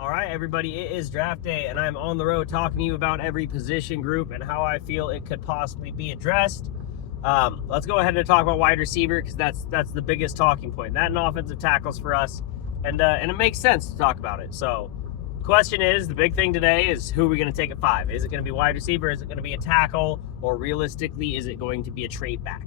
All right, everybody, it is draft day, and I'm on the road talking to you about every position group and how I feel it could possibly be addressed. Let's go ahead and talk about wide receiver because that's the biggest talking point. That and offensive tackles for us, and it makes sense to talk about it. So, question is, the big thing today is who are we going to take at 5? Is it going to be wide receiver? Is it going to be a tackle? Or realistically, is it going to be a trade back?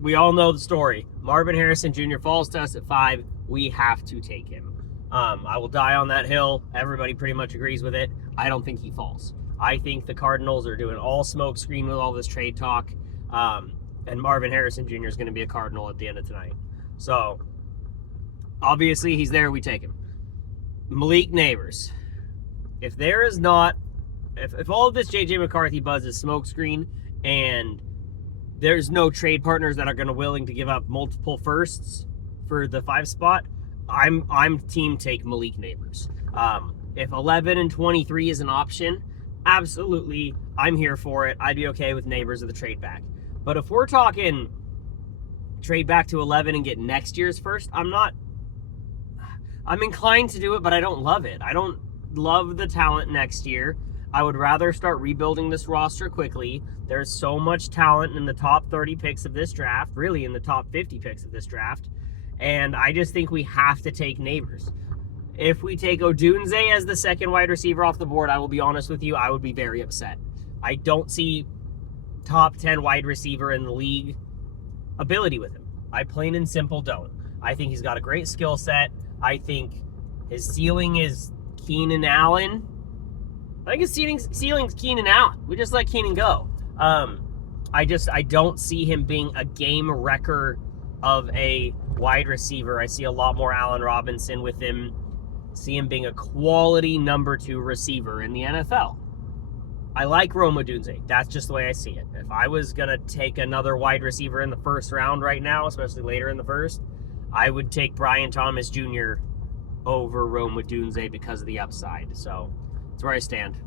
We all know the story. Marvin Harrison Jr. falls to us at 5. We have to take him. I will die on that hill. Everybody pretty much agrees with it. I don't think he falls. I think the Cardinals are doing all smoke screen with all this trade talk. And Marvin Harrison Jr. is going to be a Cardinal at the end of tonight. So, obviously, he's there. We take him. Malik Nabers. If there is not... If all of this J.J. McCarthy buzz is smoke screen and there's no trade partners that are going to willing to give up multiple firsts for the 5 spot, I'm team take Malik Nabers. If 11 and 23 is an option, absolutely, I'm here for it. I'd be okay with Nabers of the trade back. But if we're talking trade back to 11 and get next year's first, I'm inclined to do it, but I don't love it. I don't love the talent next year. I would rather start rebuilding this roster quickly. There's so much talent in the top 30 picks of this draft, really in the top 50 picks of this draft. And I just think we have to take Nabers. If we take Odunze as the second wide receiver off the board, I will be honest with you, I would be very upset. I don't see top 10 wide receiver in the league ability with him. I plain and simple don't. I think he's got a great skill set. I think his ceiling is Keenan Allen. I think his ceiling's Keenan Allen. We just let Keenan go. I don't see him being a game wrecker of a wide receiver. I see a lot more Allen Robinson with him. See him being a quality number 2 receiver in the NFL. I like Rome Odunze. That's just the way I see it. If I was going to take another wide receiver in the first round right now, especially later in the first, I would take Brian Thomas Jr. over Rome Odunze because of the upside. So that's where I stand.